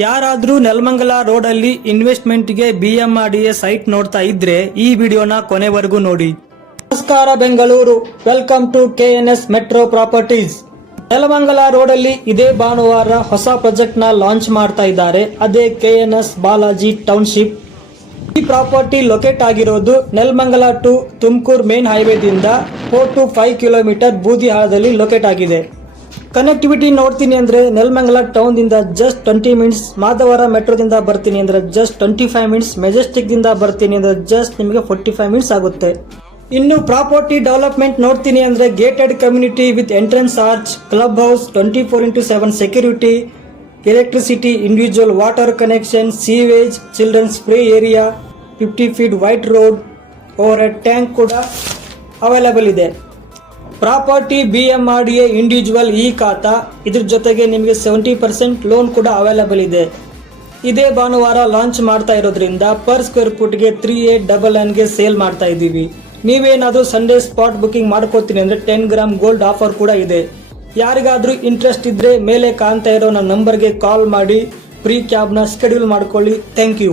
ಯಾರಾದ್ರೂ ನೆಲಮಂಗಲ ರೋಡ್ ಅಲ್ಲಿ ಇನ್ವೆಸ್ಟ್ಮೆಂಟ್ ಗೆ BMRDA ಸೈಟ್ ನೋಡ್ತಾ ಇದ್ರೆ ಈ ವಿಡಿಯೋನ ಕೊನೆವರೆಗೂ ನೋಡಿ. ನಮಸ್ಕಾರ Bengaluru, welcome to KNS metro properties. Nelamangala road ಅಲ್ಲಿ ಇದೇ ಭಾನುವಾರ ಹೊಸ ಪ್ರಾಜೆಕ್ಟ್ ನ ಲಾಂಚ್ ಮಾಡ್ತಾ ಇದ್ದಾರೆ. ಅದೇ KNS ಬಾಲಾಜಿ ಟೌನ್ಶಿಪ್. ಈ ಪ್ರಾಪರ್ಟಿ ಲೊಕೇಟ್ ಆಗಿರೋದು ನೆಲಮಂಗಲ ಟು ತುಮಕೂರು ಮೇನ್ ಹೈವೇದಿಂದ 4 to 5 ಕಿಲೋಮೀಟರ್ ಬೂದಿಹಾಳದಲ್ಲಿ ಲೊಕೇಟ್ ಆಗಿದೆ. ಕನೆಕ್ಟಿವಿಟಿ ನೋಡ್ತೀನಿ ಅಂದ್ರೆ ನೆಲಮಂಗಲ ಟೌನ್ ದಿಂದ ಜಸ್ಟ್ 20 ಮಿನಿಟ್ಸ್, ಮಾಧವರ ಮೆಟ್ರೋದಿಂದ ಬರ್ತೀನಿ ಅಂದ್ರೆ ಜಸ್ಟ್ 25 ಮಿನಿಟ್ಸ್, ಮೆಜೆಸ್ಟಿಕ್ ದಿಂದ ಬರ್ತೀನಿ ಅಂದ್ರೆ ಜಸ್ಟ್ ನಿಮಗೆ 45 ಮಿನಿಟ್ಸ್ ಆಗುತ್ತೆ. ಇನ್ನು ಪ್ರಾಪರ್ಟಿ ಡೆವಲಪ್ಮೆಂಟ್ ನೋಡ್ತೀನಿ ಅಂದ್ರೆ gated community with entrance arch, club house, 24x7 security, electricity, individual water connection, sewage, children's play area, 50 feet wide road, over head tank ಕೂಡ ಅವೈಲೇಬಲ್ ಇದೆ. Property BMRDA individual E khata, ಇದ್ರ ಜೊತೆಗೆ ನಿಮಗೆ 70% loan ಕೂಡ available ಇದೆ. ಇದೇ ಭಾನುವಾರ ಲಾಂಚ್ ಮಾಡ್ತಾ ಇರೋದ್ರಿಂದ ಪರ್ ಸ್ಕ್ವೇರ್ ಫುಟ್ ಗೆ 3899 ಗೆ ಸೇಲ್ ಮಾಡ್ತಾ ಇದ್ದೀವಿ. ನೀವೇನಾದ್ರೂ ಸಂಡೇ ಸ್ಪಾಟ್ ಬುಕಿಂಗ್ ಮಾಡ್ಕೋತೀನಿ ಅಂದ್ರೆ 10 ಗ್ರಾಮ್ ಗೋಲ್ಡ್ ಆಫರ್ ಕೂಡ ಇದೆ. ಯಾರಿಗಾದ್ರೂ ಇಂಟ್ರೆಸ್ಟ್ ಇದ್ರೆ ಮೇಲೆ ಕಾಣ್ತಾ ಇರೋ ನನ್ನ ನಂಬರ್ಗೆ ಕಾಲ್ ಮಾಡಿ ಫ್ರೀ ಕ್ಯಾಬ್ನ ಶೆಡ್ಯೂಲ್ ಮಾಡ್ಕೊಳ್ಳಿ. Thank you.